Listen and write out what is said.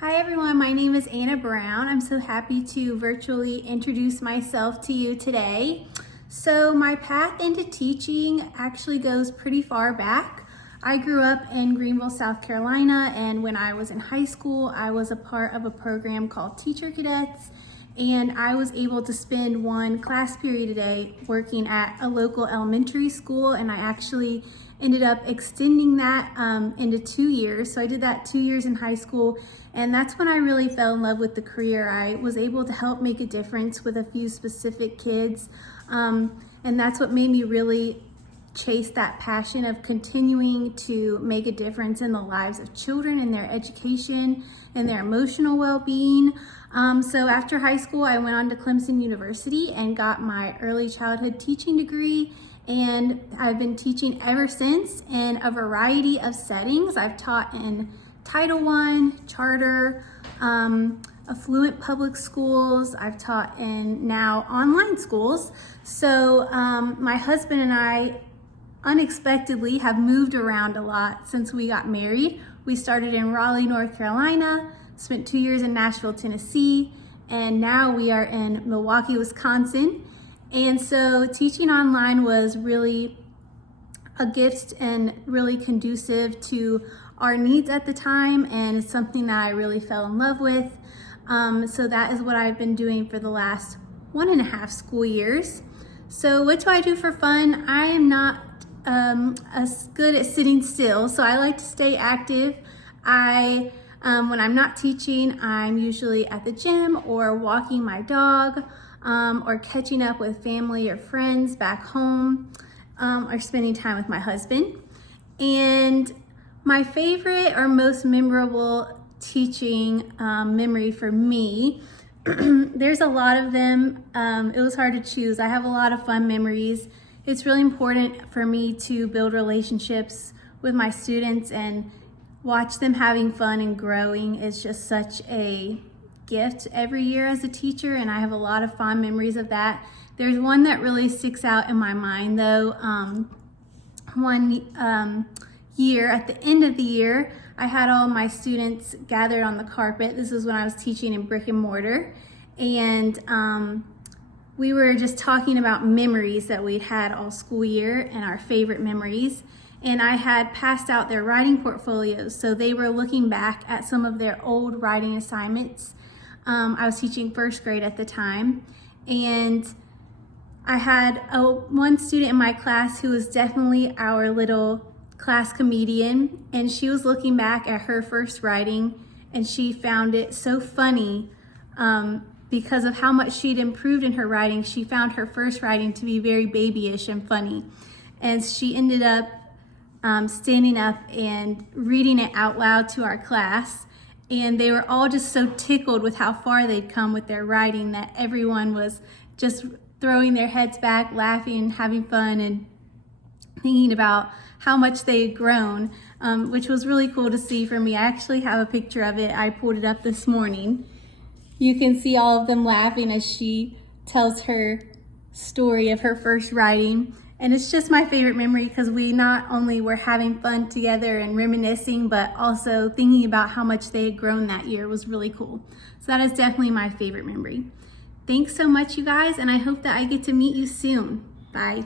Hi everyone, my name is Anna Brown. I'm so happy to virtually introduce myself to you today. So my path into teaching actually goes pretty far back. I grew up in Greenville, South Carolina, and when I was in high school, I was a part of a program called Teacher Cadets, and I was able to spend one class period a day working at a local elementary school, and I actually ended up extending that into 2 years. So I did that 2 years in high school, and that's when I really fell in love with the career. I was able to help make a difference with a few specific kids, and that's what made me really chase that passion of continuing to make a difference in the lives of children and their education and their emotional well-being. So after high school, I went on to Clemson University and got my early childhood teaching degree, and I've been teaching ever since in a variety of settings. I've taught in Title I, charter, affluent public schools. I've taught in now online schools. So my husband and I unexpectedly have moved around a lot since we got married. We started in Raleigh, North Carolina, spent 2 years in Nashville, Tennessee, and now we are in Milwaukee, Wisconsin. And so teaching online was really a gift and really conducive to our needs at the time, and it's something that I really fell in love with. So that is what I've been doing for the last 1.5 school years. So what do I do for fun? I am not as good at sitting still, so I like to stay active. When I'm not teaching, I'm usually at the gym or walking my dog, or catching up with family or friends back home, or spending time with my husband. And my favorite or most memorable teaching memory for me, there's a lot of them. It was hard to choose. I have a lot of fun memories. It's really important for me to build relationships with my students and watch them having fun and growing. It's just such a gift every year as a teacher, and I have a lot of fond memories of that. There's one that really sticks out in my mind though. One year, at the end of the year, I had all my students gathered on the carpet. This is when I was teaching in brick and mortar, and we were just talking about memories that we'd had all school year and our favorite memories. And I had passed out their writing portfolios, so they were looking back at some of their old writing assignments. I was teaching first grade at the time, and I had one student in my class who was definitely our little class comedian, and she was looking back at her first writing, and she found it so funny because of how much she'd improved in her writing. She found her first writing to be very babyish and funny, and she ended up standing up and reading it out loud to our class, and they were all just so tickled with how far they'd come with their writing that everyone was just throwing their heads back, laughing and having fun and thinking about how much they had grown, which was really cool to see for me. I actually have a picture of it. I pulled it up this morning. You can see all of them laughing as she tells her story of her first writing. And it's just my favorite memory because we not only were having fun together and reminiscing, but also thinking about how much they had grown that year was really cool. So that is definitely my favorite memory. Thanks so much, you guys, and I hope that I get to meet you soon. Bye.